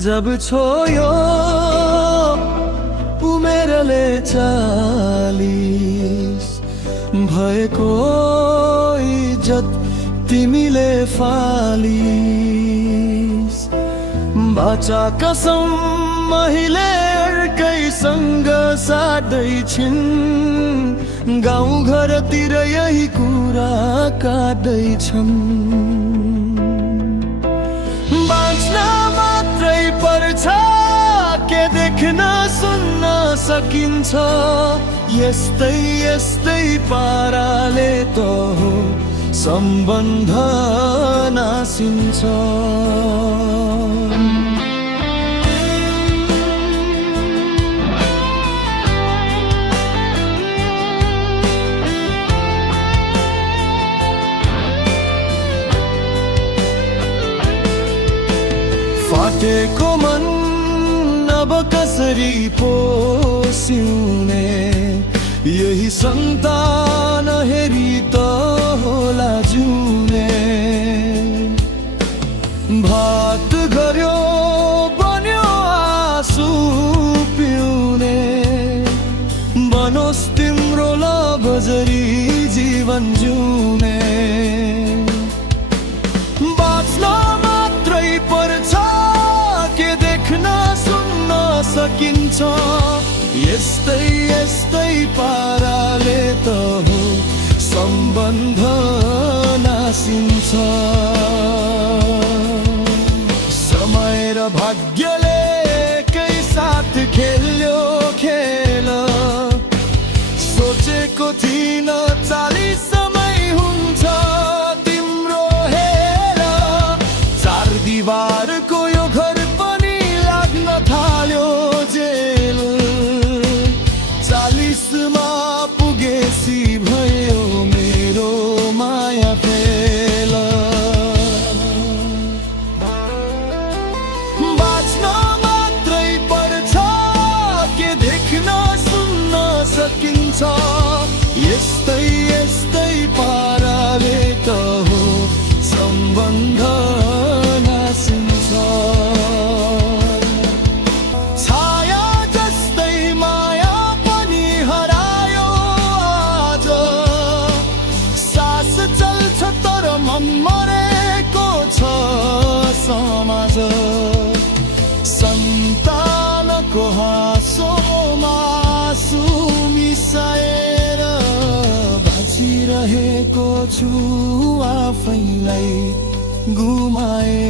जब छोयो उमेरले 40 भएको इज्जत तिमीले फालिस। बाचा कसम मैले अर्कैसँग साट्दैछिन्, गाउँ घरतिर यही कुरा काट्दैछन्। बाँच्न मात्रै पर्छ के देख्न सुन्न सकिन्छ, यस्तै यस्तै पाराले त हो सम्बन्ध नासिन्छ। फाटेको मन अब कसरी पोसिउने, यही सन्तान हेरी त होला जिउने। भात गर्यो बन्यो आँसु पिउने, बनोस् तिम्रो लबजरी जीवन जिउने। बाँच्न मात्रै पर्छ के देख्न सुन्न सकिन्छ, यस्तै यस्तै पाराले त हो सम्बन्ध नासिन्छ। समय र भाग्यले एकै साथ खेल्यो खेल, सोचेको थिइन 40 समय हुन्छ तिम्रो हेर। चार दिवारको यो घर पनि लाग्न थाल्यो जेल, 40 मा पुगेसी भयो मेरो माया फेल। बाँच्न मात्रै पर्छ के देख्न सुन्न सकिन्छ, यस्तै यस्तै पाराले त हो सम्बन्ध नासिन्छ। छाया जस्तै माया पनि हरायो आज, सास चल्छ तर मन मरेको छ समाज। सन्तानको हाँसोमा आँसु मिसाएर बाँचिरहेको छु आफैलाई गुमाए।